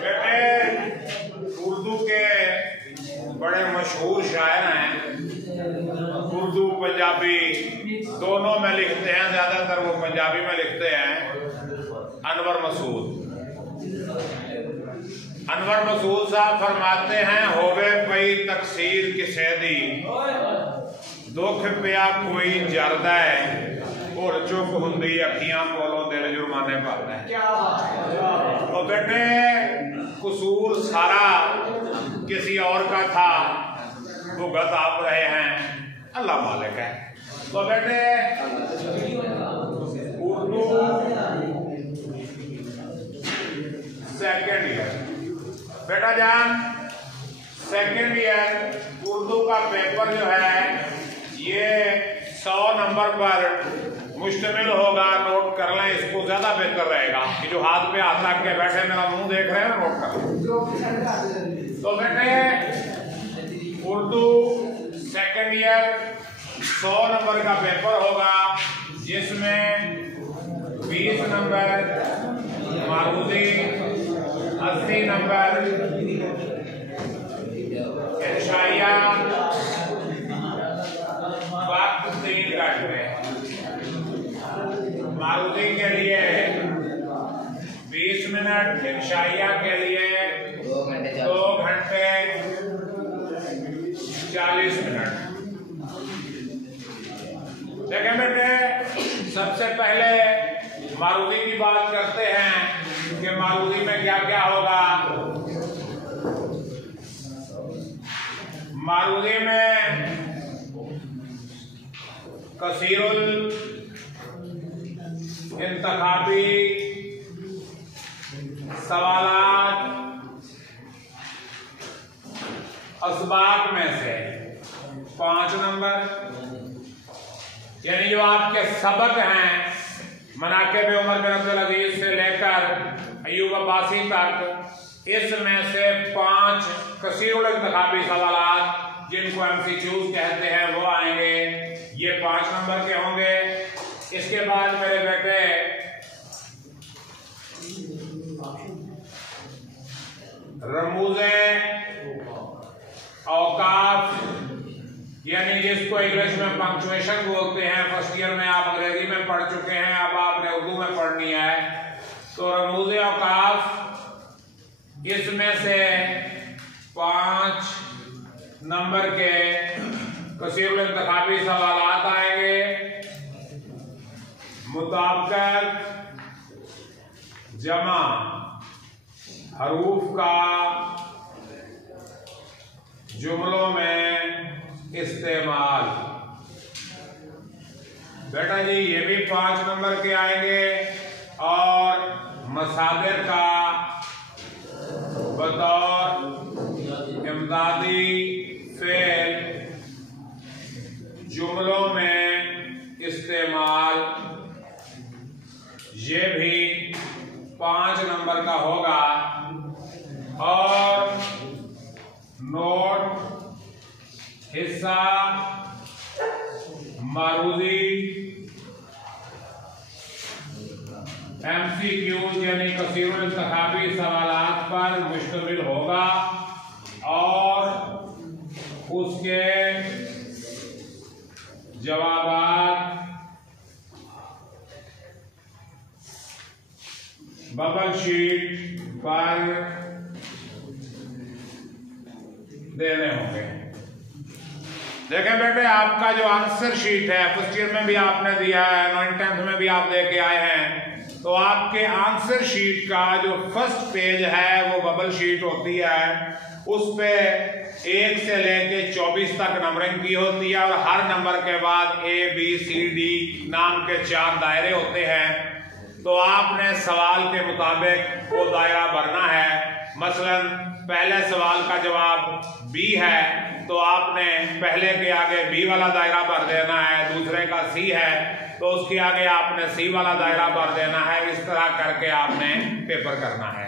बेटे उर्दू के बड़े मशहूर शायर हैं, उर्दू पंजाबी दोनों में लिखते हैं, ज्यादातर वो पंजाबी में लिखते हैं। अनवर मसूद साहब फरमाते हैं, होवे पई तकसीर किसे दी, दुख पिया कोई जरदा है, और चुप हुंदी अखियां कोलों दिल जुर्माने भरदा है। तो बेटे कसूर सारा किसी और का था, भुगत आप रहे हैं, अल्लाह मालिक है। तो बेटे उर्दू सेकेंड ईयर, बेटा जान सेकेंड ईयर उर्दू का पेपर जो है ये 100 नंबर पर मुश्तमिल होगा। नोट कर लें, इसको ज्यादा बेहतर रहेगा कि जो हाथ पे हाथ रख के बैठे मेरा मुंह देख रहे हैं ना, नोट कर लें। तो बेटे उर्दू सेकेंड ईयर 100 नंबर का पेपर होगा, जिसमें 20 नंबर मारूदी, 80 नंबर इंशाइया, वक्त 3 घंटे। मारूदी के लिए 20 मिनट, इंशाइया के लिए 2 घंटे 40 मिनट। देखें बेटे, सबसे पहले मारूदी की बात करते हैं कि मारूदी में क्या क्या होगा। मारूदी में कसीरुल इंतखाबी सवालात असबाक में से 5 नंबर, यानी जो आपके सबक हैं मनाकिब उमर बिन अब्दुल अजीज से लेकर अय्यूब अब्बासी तक, इसमें से 5 कसीरुल इंतखाबी सवालात जिनको MCQs कहते हैं वो आएंगे। ये 5 नंबर के होंगे। इसके बाद मेरे बेटे रमूज़े औकाफ, यानी जिसको इंग्लिश में पंक्चुएशन बोलते हैं, फर्स्ट ईयर में आप अंग्रेजी में पढ़ चुके हैं, अब आपने उर्दू में पढ़नी है। तो रमूज़े औकाफ, इसमें से 5 नंबर के कसीरुल इंतखाबी सवालात आएंगे। मुताबिकत, जमा, हरूफ का जुमलों में इस्तेमाल। बेटा जी ये भी 5 नंबर के आएंगे। और मसादिर का बतौर इमदादी फेल जुमलों में इस्तेमाल, ये भी 5 नंबर का होगा। और नोट, हिस्सा, मारूदी, MCQs यानी कसीरुल इंतखाबी सवालात पर मुश्तमिल होगा और उसके जवाबात बबल शीट पर देने होंगे। देखें बेटे, आपका जो आंसर शीट है फर्स्ट ईयर में भी आपने दिया है, 9th 10th में भी आप दे के आए हैं। तो आपके आंसर शीट का जो फर्स्ट पेज है वो बबल शीट होती है, उस पे 1 से लेके 24 तक नंबरिंग की होती है और हर नंबर के बाद ABCD नाम के 4 दायरे होते हैं। तो आपने सवाल के मुताबिक वो दायरा भरना है। मसलन पहले सवाल का जवाब B है तो आपने पहले के आगे B वाला दायरा भर देना है, दूसरे का C है तो उसके आगे आपने C वाला दायरा भर देना है। इस तरह करके आपने पेपर करना है।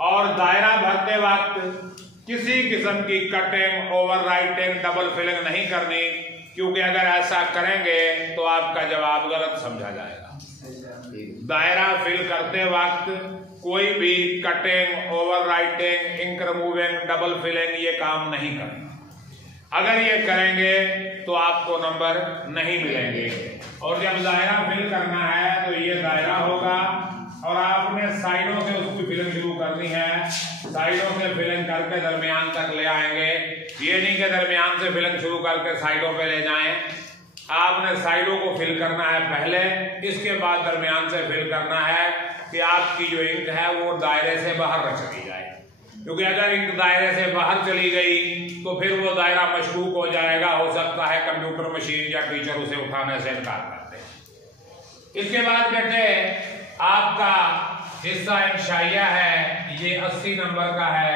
और दायरा भरते वक्त किसी किस्म की cutting, over writing, double filling नहीं करनी, क्योंकि अगर ऐसा करेंगे तो आपका जवाब गलत समझा जाएगा। दायरा फिल करते वक्त कोई भी cutting, over writing, ink removing, double filling ये काम नहीं करना। अगर ये करेंगे तो आपको नंबर नहीं मिलेंगे। और जब दायरा फिल करना है तो ये दायरा होगा और आपने साइडों से उसकी फिलिंग शुरू करनी है। साइडों से फिलिंग करके दरमियान तक ले आएंगे। ये नहीं कि दरमियान से फिलिंग शुरू करके साइडों पे ले जाएं। आपने साइडों को फिल करना है पहले, इसके बाद दरमियान से फिल करना है कि आपकी जो इंक है वो दायरे से बाहर न चली जाए, क्योंकि अगर इंक दायरे से बाहर चली गई तो फिर वो दायरा मशकूक हो जाएगा। हो सकता है कंप्यूटर मशीन या टीचर उसे उठाने से इनकार कर दे। इसके बाद बेटे आपका हिस्सा इंशाइया है, ये 80 नंबर का है।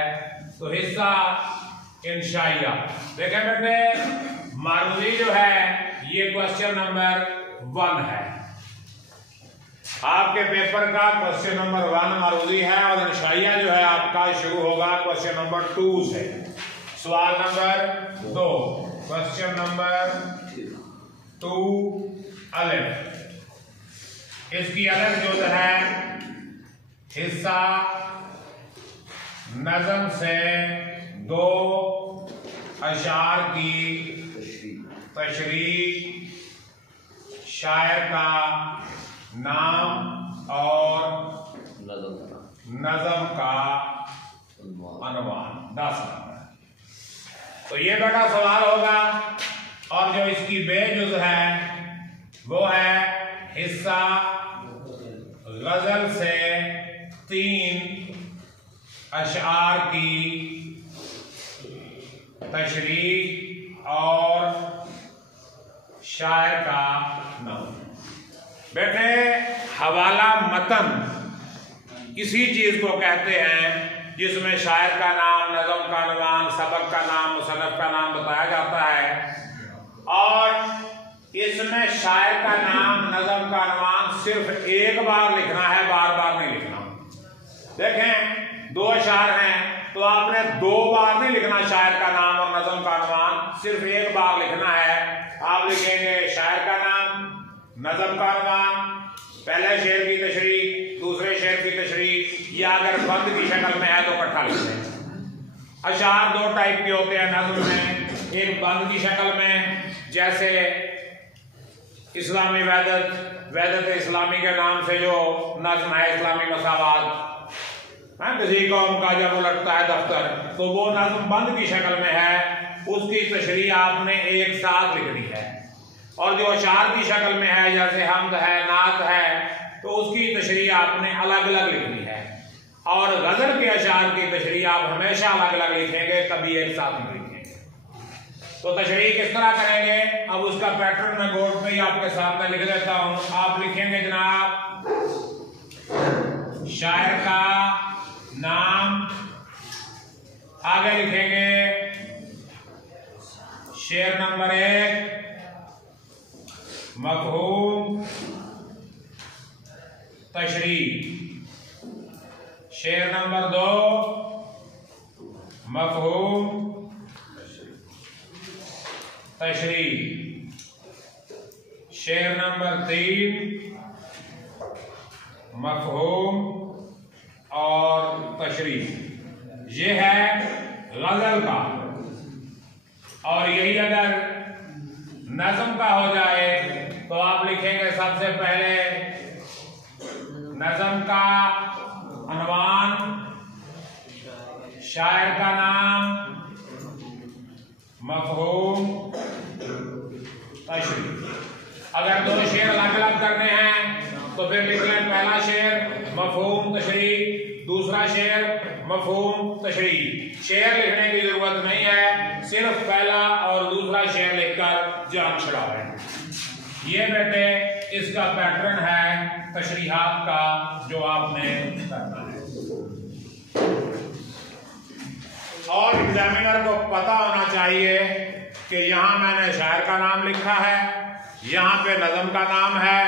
तो हिस्सा इंशाइया देखें बेटे, मारूदी जो है ये क्वेश्चन नंबर 1 है। आपके पेपर का क्वेश्चन नंबर 1 मारूदी है और इंशाइया जो है आपका शुरू होगा क्वेश्चन नंबर 2 से। सवाल नंबर 2, क्वेश्चन नंबर 2 अलग। इसकी अलग जो है हिस्सा नज़म से 2 अशार की तशरीह, शायर का नाम और नज़म का अनुमान 10 नंबर। तो ये बेटा सवाल होगा। और जो इसकी बेजुज़ है वो है हिस्सा गजल से 3 अशार की तशरीह और शायर का नाम। बेटे हवाला मतन किसी चीज को कहते हैं जिसमें शायर का नाम, नज़म का अनुमान, सबक का नाम, मुसन्नफ का नाम बताया जाता है। और इसमें शायर का नाम, नज़म का अनुमान सिर्फ एक बार लिखना है, बार बार नहीं लिखना। देखें 2 अशार हैं तो आपने 2 बार नहीं लिखना शायर का नाम और नज़म का अनुमान, सिर्फ एक बार लिखना है। आप लिखेंगे शायर का नाम, नज़म का अनुमान, पहले शेर की तशरीह, दूसरे शेर की तशरीह, या अगर बंद की शक्ल में है तो इकट्ठा लिखें। अशार 2 टाइप के होते हैं नज़म में, एक बंद की शक्ल में जैसे इस्लामी वहदत इस्लामी के नाम से जो नज़्म है, इस्लामी मसावात, किसी कौम का जब उलटता है दफ्तर, तो वो नज़्म बंद की शक्ल में है, उसकी तशरीह आपने एक साथ लिखनी है। और जो अशार की शक्ल में है जैसे हम्द है, नात है, तो उसकी तशरीह आपने अलग अलग लिखनी है। और गजल के अशार की तशरीह आप हमेशा अलग अलग लिखेंगे, कभी एक साथ नहीं लिखेंगे। तो तशरीह किस तरह करेंगे, अब उसका पैटर्न मैं बोर्ड पे ही आपके सामने लिख देता हूं। आप लिखेंगे जनाब शायर का नाम, आगे लिखेंगे शेर नंबर 1 मफहूम तशरीह, शेर नंबर 2 मफहूम तशरीह, शेर नंबर 3 मफहूम और तशरीह। ये है गजल का। और यही अगर नज़म का हो जाए तो आप लिखेंगे सबसे पहले नज़म का अनुमान, शायर का नाम, मफहूम तशरीह। अगर 2 शेर अलग अलग करने हैं तो फिर लिख लें पहला शेर मफहूम तशरीह, दूसरा शेर मफहूम तशरीह। शेर लिखने की जरूरत नहीं है, सिर्फ पहला और दूसरा शेर लिखकर जान छुड़ाएं। ये बेटे इसका पैटर्न है तशरीहात का जो आपने करना है। और एग्जामिनर को पता होना चाहिए कि यहाँ मैंने शायर का नाम लिखा है, यहाँ पे नज़म का नाम है,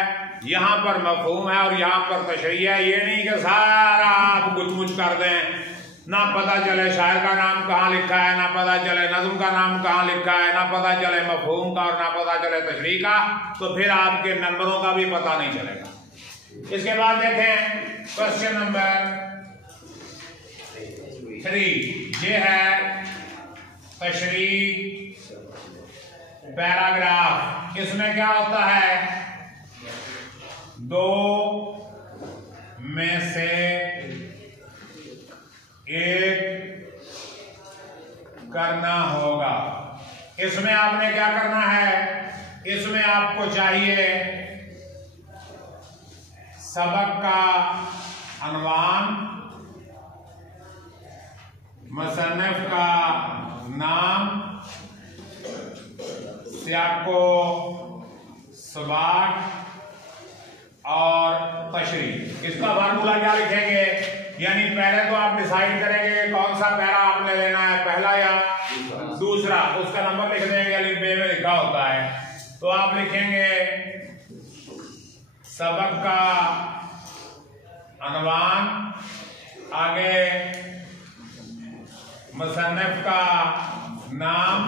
यहाँ पर मफहूम है और यहाँ पर तशरीह है। ये नहीं कि सारा आप गुचमुच कर दें, ना पता चले शायर का नाम कहाँ लिखा है, ना पता चले नज़म का नाम कहाँ लिखा है, ना पता चले मफहूम का और ना पता चले तशरीह का, तो फिर आपके नंबरों का भी पता नहीं चलेगा। इसके बाद देखें क्वेश्चन नंबर 3, ये है तशरीह पैराग्राफ। इसमें क्या होता है, दो में से एक करना होगा। इसमें आपने क्या करना है, इसमें आपको चाहिए सबक का अनवान, मुसन्निफ का नाम, सियाको सबाक और तशरीह। इसका फार्मूला क्या लिखेंगे, यानी पहले तो आप डिसाइड करेंगे कि कौन सा पैरा आपने लेना है, पहला या दूसरा। उसका नंबर लिख देंगे, अलिफ बे में लिखा होता है। तो आप लिखेंगे सबक का अनवान, आगे मुसन्निफ का नाम,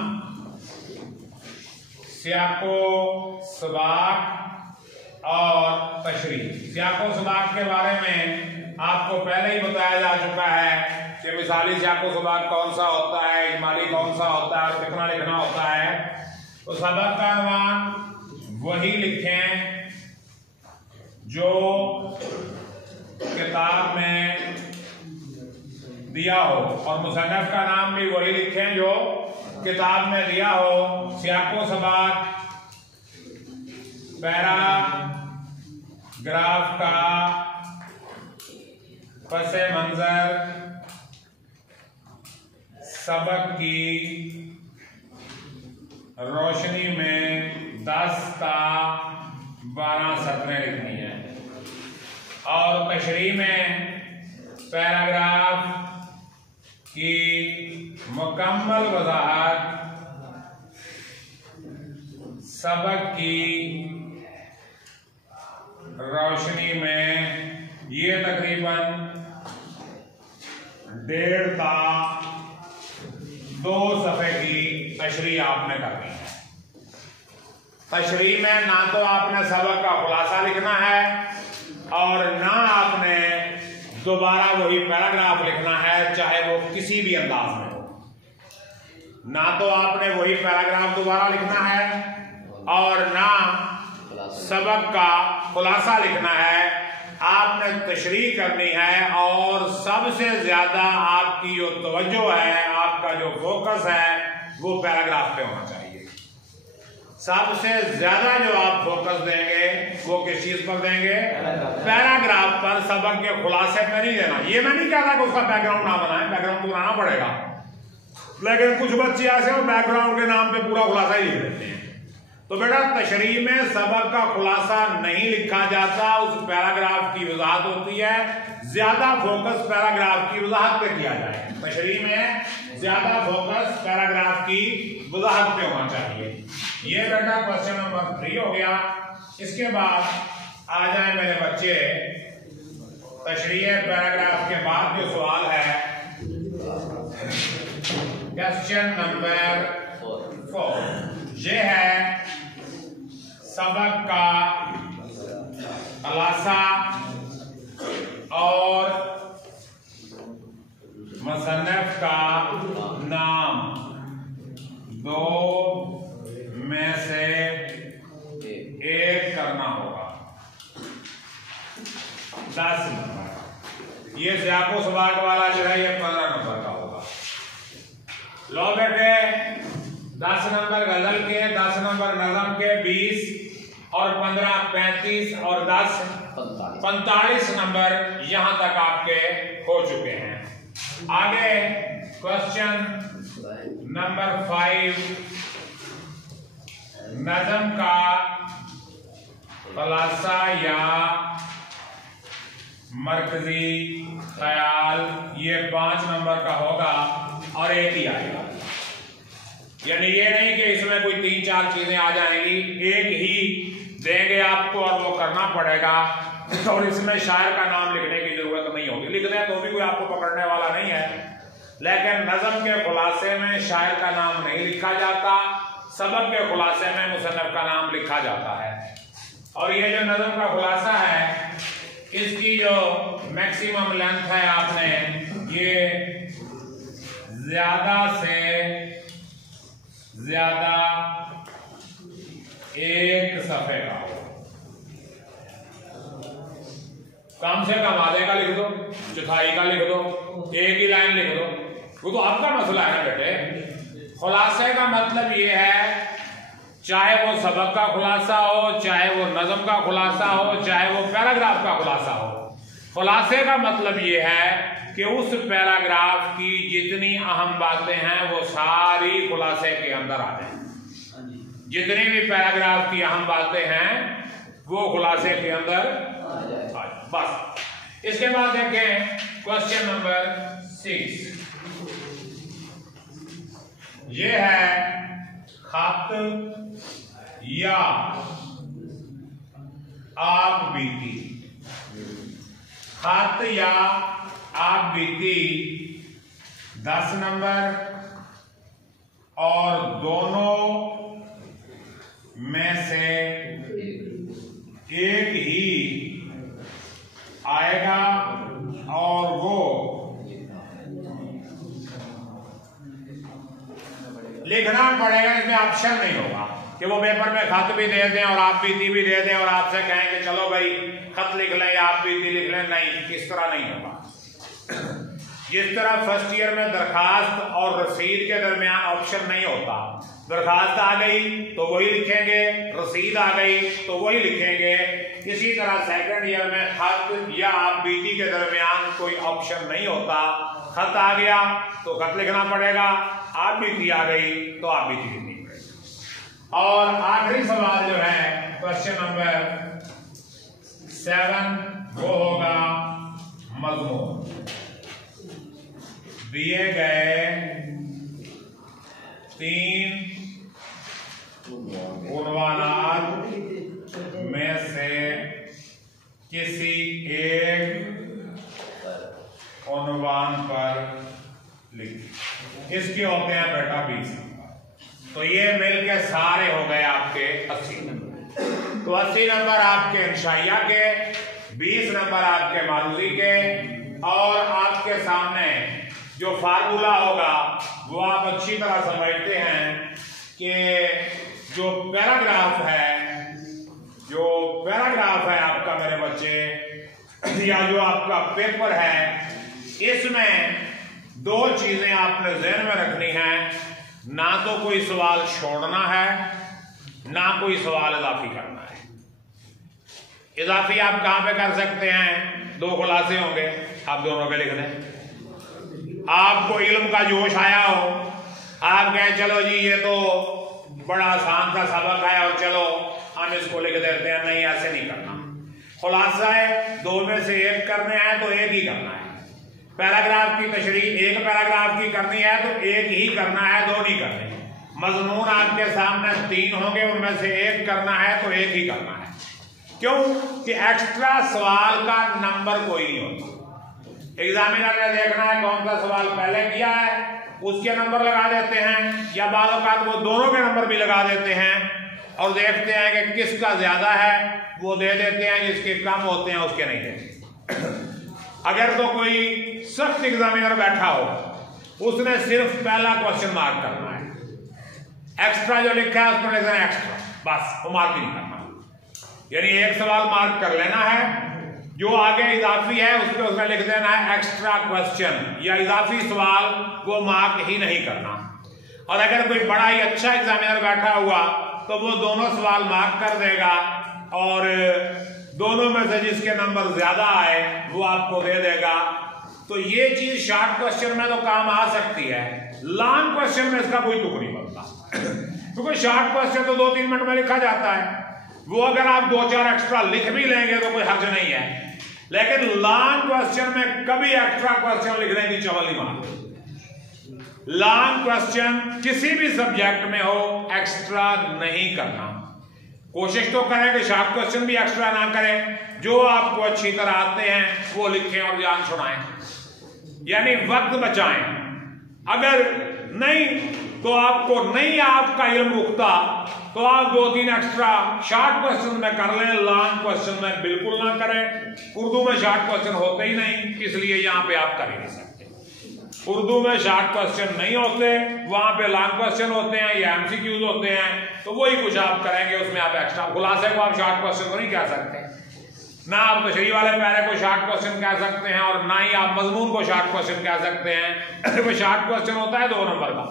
सियाको सबाक और तशरीह। सियाको सबाक के बारे में आपको पहले ही बताया जा चुका है कि मिसाली सियाको सबाक कौन सा होता है, इजमाली कौन सा होता है और कितना लिखना होता है। तो सबक का अनवान वही लिखें जो किताब में दिया हो, और मुसन्निफ का नाम भी वही लिखें जो किताब में दिया हो। सियाको सबाक पैराग्राफ का पसे मंजर सबक की रोशनी में 10 ता 12 सतरें लिखनी है, और तशरीह में पैराग्राफ की मुकम्मल वज़ाहत सबक की रोशनी में ये तकरीबन 1.5 ता 2 सफ़े की तशरीह आपने करनी है। तशरीह में ना तो आपने सबक का खुलासा लिखना है और ना आपने दोबारा वही पैराग्राफ लिखना है, चाहे वो किसी भी अंदाज में हो। ना तो आपने वही पैराग्राफ दोबारा लिखना है और ना सबक का खुलासा लिखना है। आपने तशरीह करनी है और सबसे ज्यादा आपकी जो तवज्जो है, आपका जो फोकस है, वो पैराग्राफ पे होना चाहिए। सबसे ज्यादा जो आप फोकस देंगे वो किस चीज पर देंगे, पैराग्राफ पर, सबक के खुलासे पर नहीं देना। ये मैं नहीं कहता कि उसका बैकग्राउंड ना बनाए, बैकग्राउंड तो बनाना पड़ेगा, लेकिन कुछ बच्चे ऐसे हो बैकग्राउंड के नाम पे पूरा खुलासा ही लिख देते हैं। तो बेटा तशरीह में सबक का खुलासा नहीं लिखा जाता, उस पैराग्राफ की वजाहत होती है। ज्यादा फोकस पैराग्राफ की वजाहत पे किया जाए। तशरीह में ज्यादा फोकस पैराग्राफ की वजाहत पे होना चाहिए। ये बेटा क्वेश्चन नंबर 3 हो गया। इसके बाद आ जाए मेरे बच्चे, तशरीह पैराग्राफ के बाद जो सवाल है, क्वेश्चन नंबर 4, ये है सबक का खुलासा और मुसन्निफ का नाम। 2 में से एक करना होगा। 10 नंबर। ये सियाको सबाक वाला जो है ये 15 नंबर का होगा। लो बेटे 10 नंबर गजल के, 10 नंबर नज़म के, 20 और 15 35 और 10 45 नंबर यहां तक आपके हो चुके हैं। आगे क्वेश्चन नंबर 5, नज़म का खुलासा या मरकजी ख्याल, ये 5 नंबर का होगा और एक ही आएगा। यानी ये नहीं कि इसमें कोई 3-4 चीजें आ जाएंगी, एक ही देंगे आपको और वो करना पड़ेगा। और इसमें शायर का नाम लिखने की जरूरत नहीं होगी, लिख दें तो भी कोई आपको पकड़ने वाला नहीं है। लेकिन नज़म के खुलासे में शायर का नाम नहीं लिखा जाता, सबक के खुलासे में मुसन्निफ का नाम लिखा जाता है। और ये जो नज़म का खुलासा है इसकी जो मैक्सिमम लेंथ है आपने ये ज्यादा से ज्यादा एक सफे का हो, कम से कम आधे का लिख दो, चौथाई का लिख दो, एक ही लाइन लिख दो, वो तो आपका मसला है ना बेटे। खुलासे का मतलब ये है, चाहे वो सबक का खुलासा हो, चाहे वो नज़म का खुलासा हो, चाहे वो पैराग्राफ का खुलासा हो, खुलासे का मतलब ये है कि उस पैराग्राफ की जितनी अहम बातें हैं वो सारी खुलासे के अंदर आ जाए। जितनी भी पैराग्राफ की अहम बातें हैं वो खुलासे के अंदर आ जाए, बस। इसके बाद देखें क्वेश्चन नंबर 6, ये है खत या आप बीती। खत या आप बीती 10 नंबर और दोनों में से एक ही आएगा और वो लिखना पड़ेगा, इसमें ऑप्शन नहीं होगा कि वो पेपर में खत भी दे दें और आप बीती भी दे दें और आपसे कहें कि चलो भाई खत लिख लें या आप बीती लिख लें। नहीं, इस तरह नहीं होगा। जिस तरह फर्स्ट ईयर में दरखास्त और रसीद के दरमियान ऑप्शन नहीं होता, दरखास्त आ गई तो वही लिखेंगे, रसीद आ गई तो वही लिखेंगे, इसी तरह सेकंड ईयर में खत या आप बीती के दरमियान कोई ऑप्शन नहीं होता। खत आ गया तो खत लिखना पड़ेगा, आप बीती आ गई तो आप बीती लिखनी पड़ेगी। और आखिरी सवाल जो है क्वेश्चन नंबर 7 वो होगा मजमून। दिए गए 3 उन्वानात में से किसी एक उन्वान पर लिखिए। इसके होते हैं बेटा 20 नंबर, तो ये मिलके सारे हो गए आपके 80 नंबर। तो 80 नंबर आपके इंशाइया के, 20 नंबर आपके मारूजी के, और आपके सामने जो फार्मूला होगा वो आप अच्छी तरह समझते हैं कि जो पैराग्राफ है आपका मेरे बच्चे, या जो आपका पेपर है, इसमें 2 चीजें आपने ज़हन में रखनी है। ना तो कोई सवाल छोड़ना है, ना कोई सवाल इजाफी करना है। इजाफी आप कहां पे कर सकते हैं? 2 खुलासे होंगे, आप दोनों पे लिख दें। आपको इल्म का जोश आया हो, आप कहें चलो जी ये तो बड़ा आसान सा सबक है और चलो हम इसको लिख देते हैं। नहीं, ऐसे नहीं करना। खुलासा है 2 में से 1 करने हैं तो 1 ही करना है। पैराग्राफ की तशरीह 1 पैराग्राफ की करनी है तो 1 ही करना है, 2 नहीं करने। मजमून आपके सामने 3 होंगे, उनमें से 1 करना है तो 1 ही करना है। क्यों कि एक्स्ट्रा सवाल का नंबर कोई नहीं होता। एग्जामिनर ने देखना है कौन सा सवाल पहले किया है, उसके नंबर लगा देते हैं, या बाल औकात वो दोनों के नंबर भी लगा देते हैं और देखते हैं कि किसका ज्यादा है वो दे देते हैं, जिसके कम होते हैं उसके नहीं देते। अगर तो कोई सख्त एग्जामिनर बैठा हो, उसने सिर्फ पहला क्वेश्चन मार्क करना है, एक्स्ट्रा जो लिखा है उसमें लिखना है एक्स्ट्रा, बस वो मार्क ही नहीं करना। यानी 1 सवाल मार्क कर लेना है, जो आगे इजाफी है उस पर उसमें लिख देना है एक्स्ट्रा क्वेश्चन या इजाफी सवाल, वो मार्क ही नहीं करना। और अगर कोई बड़ा ही अच्छा एग्जामिनर बैठा हुआ तो वो दोनों सवाल मार्क कर देगा और दोनों में से जिसके नंबर ज्यादा आए वो आपको दे देगा। तो ये चीज शॉर्ट क्वेश्चन में तो काम आ सकती है, लॉन्ग क्वेश्चन में इसका कोई तुक नहीं बनता। क्योंकि शॉर्ट क्वेश्चन तो 2-3 मिनट में लिखा जाता है, वो अगर आप 2-4 एक्स्ट्रा लिख भी लेंगे तो कोई हर्ज नहीं है। लेकिन लॉन्ग क्वेश्चन में कभी एक्स्ट्रा क्वेश्चन लिखने की चवल नहीं मारते। लॉन्ग क्वेश्चन किसी भी सब्जेक्ट में हो एक्स्ट्रा नहीं करना। कोशिश तो करें कि शॉर्ट क्वेश्चन भी एक्स्ट्रा ना करें, जो आपको अच्छी तरह आते हैं वो लिखें और जान छुड़ाएं, यानी वक्त बचाएं। अगर नहीं तो आपको नहीं आपका इल्म रुकता तो आप 2-3 एक्स्ट्रा शॉर्ट क्वेश्चन में कर लें, लॉन्ग क्वेश्चन में बिल्कुल ना करें। उर्दू में शॉर्ट क्वेश्चन होते ही नहीं, इसलिए यहां पे आप कर ही नहीं सकते। उर्दू में शॉर्ट क्वेश्चन नहीं होते, वहां पे लॉन्ग क्वेश्चन होते हैं या एमसीक्यूज होते हैं, तो वही कुछ आप करेंगे, उसमें आप एक्स्ट्रा खुलासे को आप शॉर्ट क्वेश्चन को नहीं कह सकते, ना आप तशरीह वाले पैरे को शॉर्ट क्वेश्चन कह सकते हैं और ना ही आप मजमून को शॉर्ट क्वेश्चन कह सकते हैं। वो शॉर्ट क्वेश्चन होता है 2 नंबर का,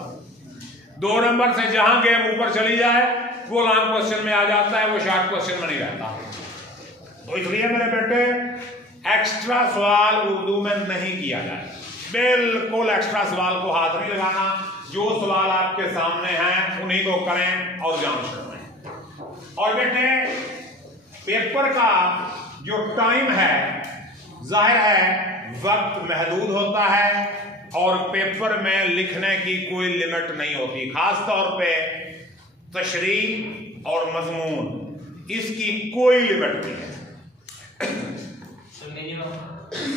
2 नंबर से जहां गेम ऊपर चली जाए वो लॉन्ग क्वेश्चन में आ जाता है, वो शॉर्ट क्वेश्चन में नहीं रहता। तो इसलिए मेरे बेटे एक्स्ट्रा सवाल उर्दू में नहीं किया जाए, बिल्कुल एक्स्ट्रा सवाल को हाथ नहीं लगाना। जो सवाल आपके सामने हैं उन्हीं को करें और जान करवाएं। और बेटे पेपर का जो टाइम है, जाहिर है वक्त महदूद होता है और पेपर में लिखने की कोई लिमिट नहीं होती, खास तौर पे तशरीह और मजमून, इसकी कोई लिमिट नहीं है।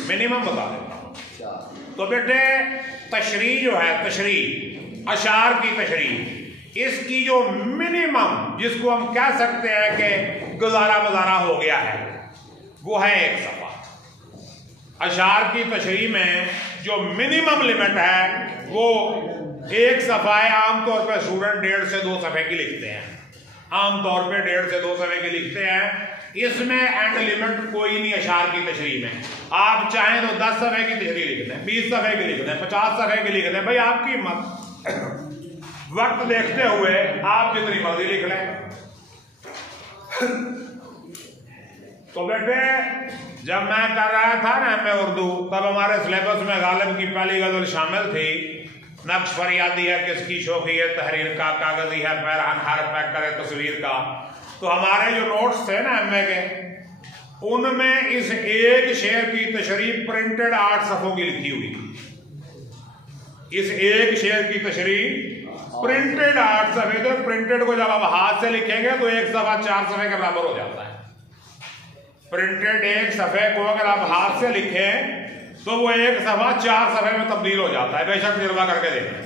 मिनिमम बता देता हूं। तो बेटे तशरीह जो है, तशरीह अशार की तशरीह, इसकी जो मिनिमम जिसको हम कह सकते हैं कि गुजारा वजारा हो गया है, वो है 1 सफ़ा। अशार की तशरीह में जो मिनिमम लिमिट है वो 1 सफ़ा है। आमतौर पर स्टूडेंट 1.5 से 2 सफ़े की लिखते हैं, आमतौर पे 1.5 से 2 सफ़े की लिखते हैं। इसमें एंड लिमिट कोई नहीं अशार की तशरीह में। आप चाहें तो 10 सफ़े की तशरीह लिख दें, 20 सफ़े की लिख दें, 50 सफ़े की लिख दें, भाई आपकी हिम्मत। वक्त देखते हुए आप जितनी मर्जी लिख लें। तो बेटे जब मैं कर रहा था ना मैं उर्दू, तब हमारे सिलेबस में गालिब की पहली गजल शामिल थी, नक्श फरियादी है किसकी शौकी है तहरीर का, कागजी है पैरहन हर पैक करे तस्वीर का। तो हमारे जो नोट्स थे ना एमए के, उनमें इस एक शेर की तशरीह प्रिंटेड 8 सफ़ों की लिखी हुई थी। इस एक शेर की तशरीह प्रिंटेड 8 सफ़े। तो प्रिंटेड को जब आप हाथ से लिखेंगे तो 1 सफ़ा 4 सफ़े के बराबर हो जाता है। प्रिंटेड 1 सफ़े को अगर आप हाथ से लिखें तो वो 1 सफ़ा 4 सफ़े में तब्दील हो जाता है, बेशक तजुर्बा करके देखें।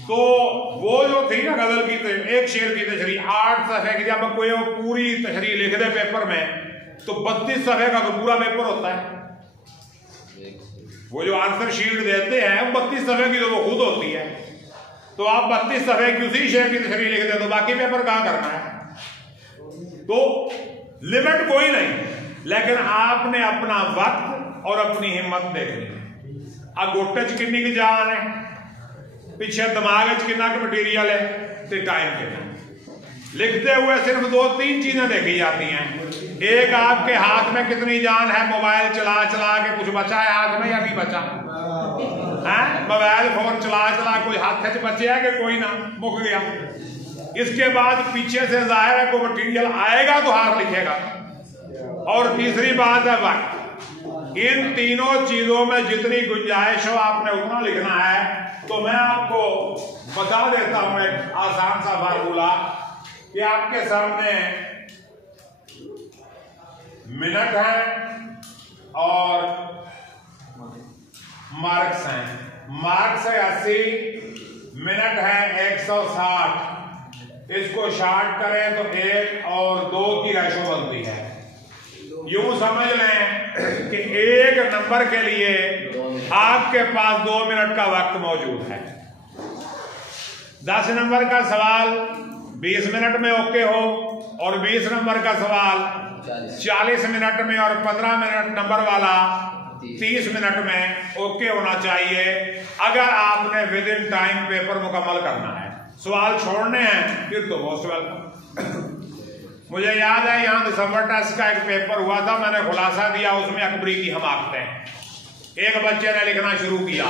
तो वो जो थी ना गजल की एक शेर की तशरीह 8 सफ़े की, जब कोई वो पूरी तशरीह लिख दे पेपर में तो 32 सफ़े का तो पूरा पेपर होता है। वो जो आंसर शीट देते हैं 32 सफ़े की तो वो खुद होती है। तो आप 32 सफ़े की उसी शेर की तशरीह लिख दे तो बाकी पेपर कहाँ करना है। तो लिमिट कोई नहीं, लेकिन आपने अपना वक्त और अपनी हिम्मत देखनी है। अब गोटे च किन्नी की जान है, पिछे दिमाग च कितना का मटीरियल है, तो टाइम कितना। लिखते हुए सिर्फ 2-3 चीजें देखी जाती हैं। एक आपके हाथ में कितनी जान है, मोबाइल चला चला के कुछ बचा है हाथ में या नहीं बचा है, मोबाइल फोन चला चला कोई हाथ से बचे है कि कोई ना मुक गया। इसके बाद पीछे से जाहिर है कोई मटीरियल आएगा तो हाथ लिखेगा। और तीसरी बात है वक्त। इन तीनों चीजों में जितनी गुंजाइश हो आपने उतना लिखना है। तो मैं आपको बता देता हूं एक आसान सा फार्मूला कि आपके सामने मिनट है और मार्क्स हैं। मार्क्स है 80, मिनट है 160। इसको शार्ट करें तो 1 और 2 की रेशो बनती है। यूं समझ लें कि एक नंबर के लिए आपके पास 2 मिनट का वक्त मौजूद है। 10 नंबर का सवाल 20 मिनट में ओके हो और 20 नंबर का सवाल 40 मिनट में और 15 मिनट नंबर वाला 30 मिनट में ओके होना चाहिए, अगर आपने विद इन टाइम पेपर मुकम्मल करना है। सवाल छोड़ने हैं फिर तो मोस्ट वेलकम। मुझे याद है यहाँ दिसंबर टेस्ट का एक पेपर हुआ था, मैंने खुलासा दिया उसमें अकबरी की हमाकतें। एक बच्चे ने लिखना शुरू किया,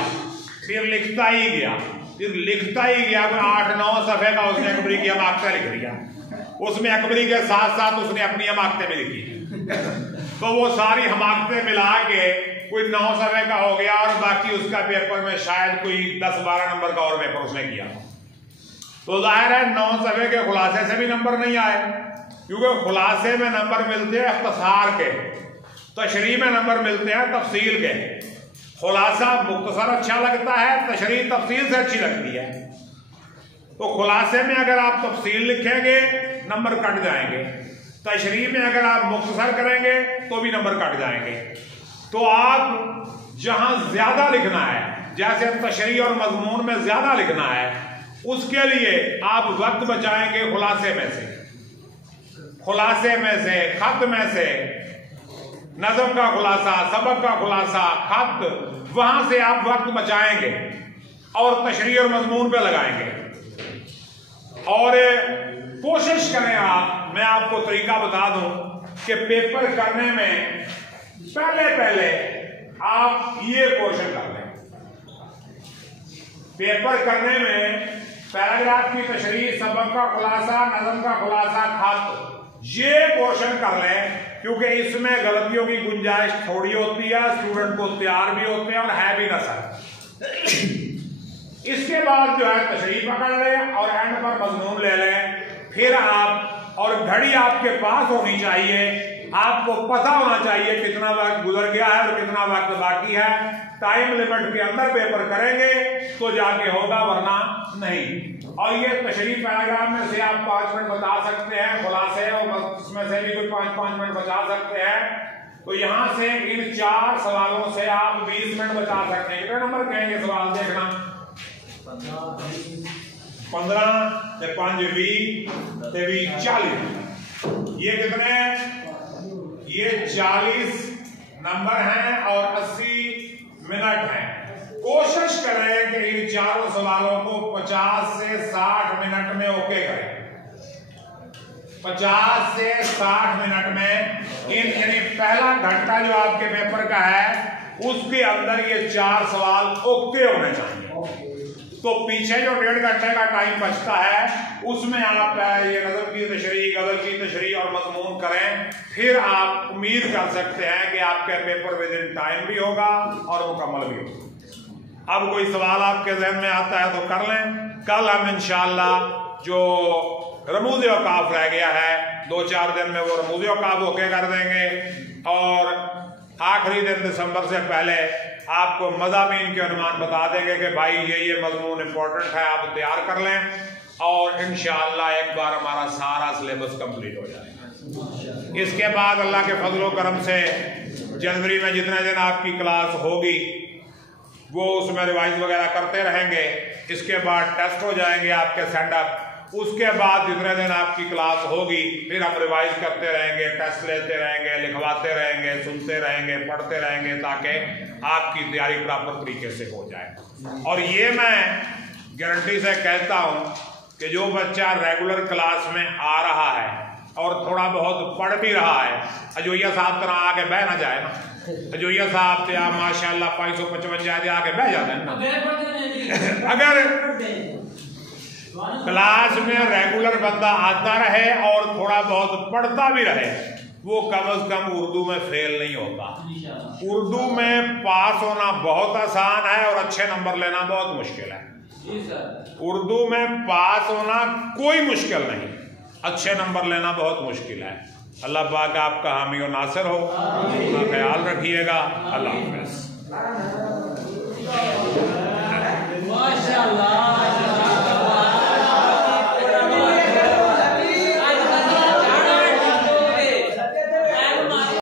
फिर लिखता ही गया, फिर लिखता ही गया, 8-9 सफ़े का उसने अकबरी की हमाकतें लिख दिया। उसमें अकबरी के साथ साथ उसने अपनी हमाकतें भी लिखी। तो वो सारी हमाकतें मिला के कोई 9 सफ़े का हो गया और बाकी उसका पेपर में शायद कोई 10-12 नंबर का और पेपर उसने किया। तो जाहिर है 9 सफ़े के खुलासे से भी नंबर नहीं आए, क्योंकि खुलासे में नंबर मिलते हैं इख्तिसार के, तशरीह में नंबर मिलते हैं तफसील के। खुलासा मुख्तसर अच्छा लगता है, तशरीह तफसील से अच्छी लगती है। तो खुलासे में अगर आप तफसील लिखेंगे नंबर कट जाएंगे, तशरीह में अगर आप मुख्तसर करेंगे तो भी नंबर कट जाएंगे। तो आप जहां ज्यादा लिखना है, जैसे तशरीह और मजमून में ज्यादा लिखना है, उसके लिए आप वक्त बचाएंगे खुलासे में से, खत में से, नज़म का खुलासा, सबक का खुलासा, खत, वहां से आप वक्त बचाएंगे और तशरीह और मजमून पे लगाएंगे। और कोशिश करें आप, मैं आपको तरीका बता दूं कि पेपर करने में पहले आप ये पोर्शन कर लें। पेपर करने में पैराग्राफ की तशरीह, सबक का खुलासा, नज़म का खुलासा, खत, ये पोर्शन कर लें, क्योंकि इसमें गलतियों की गुंजाइश थोड़ी होती है, स्टूडेंट को तैयार भी होते हैं और है भी नसर। इसके बाद जो है तशरीह पकड़ लें और एंड पर मजमून ले लें। फिर आप, और घड़ी आपके पास होनी चाहिए, आपको पता होना चाहिए कितना वक्त गुजर गया है और कितना वक्त बाकी है। टाइम लिमिट के अंदर पेपर करेंगे तो जाके होगा, वरना नहीं। और ये तशरीह पैराग्राफ में से आप 5 मिनट बता सकते हैं, खुलासे और उसमें से भी कोई 5-5 मिनट बचा सकते हैं। तो यहां से इन 4 सवालों से आप 20 मिनट बचा सकते हैं। कितने नंबर कहेंगे सवाल देखना? 15 से 5 20 से 20 40। ये कितने हैं? ये 40 नंबर हैं और 80 मिनट हैं। कोशिश करें कि इन 4 सवालों को 50 से 60 मिनट में ओके करें। 50 से 60 मिनट में इन, यानी पहला घंटा जो आपके पेपर का है उसके अंदर ये 4 सवाल ओके होने चाहिए। तो पीछे जो 1.5 घंटे का टाइम बचता है उसमें आप ये नज़म की तशरीह, गज़ल की तशरीह और मजमून करें। फिर आप उम्मीद कर सकते हैं कि आपका पेपर विद इन टाइम भी होगा और मुकम्मल भी होगा। अब कोई सवाल आपके जहन में आता है तो कर लें। कल हम इंशाअल्लाह जो रमूज़ औक़ाफ़ रह गया है 2-4 दिन में वो रमूज़ औक़ाफ़ ओके कर देंगे। और आखिरी दिन दिसंबर से पहले आपको मज़ामीन के अनुमान बता देंगे कि भाई ये मजमून इम्पोर्टेंट है, आप तैयार कर लें। और इंशाअल्लाह एक बार हमारा सारा सिलेबस कंप्लीट हो जाएगा। इसके बाद अल्लाह के फजल व करम से जनवरी में जितने दिन आपकी क्लास होगी वो उसमें रिवाइज वगैरह करते रहेंगे। इसके बाद टेस्ट हो जाएंगे आपके सेंड अप। उसके बाद जितने दिन आपकी क्लास होगी फिर हम रिवाइज करते रहेंगे, टेस्ट लेते रहेंगे, लिखवाते रहेंगे, सुनते रहेंगे, पढ़ते रहेंगे, ताकि आपकी तैयारी प्रॉपर तरीके से हो जाए। और ये मैं गारंटी से कहता हूँ कि जो बच्चा रेगुलर क्लास में आ रहा है और थोड़ा बहुत पढ़ भी रहा है, अजोइया साहब तरह आके बह ना जाए ना। अजोइया साहब थे आप माशाल्लाह 555 आके बह जाते हैं ना। अगर क्लास में रेगुलर बंदा आता रहे और थोड़ा बहुत पढ़ता भी रहे, वो कम से कम उर्दू में फेल नहीं होता। उर्दू में पास होना बहुत आसान है और अच्छे नंबर लेना बहुत मुश्किल है। उर्दू में पास होना कोई मुश्किल नहीं, अच्छे नंबर लेना बहुत मुश्किल है। अल्लाह पाक आपका हामी और नासिर हो। अपना ख्याल रखिएगा। अल्लाह हाफ़िज़।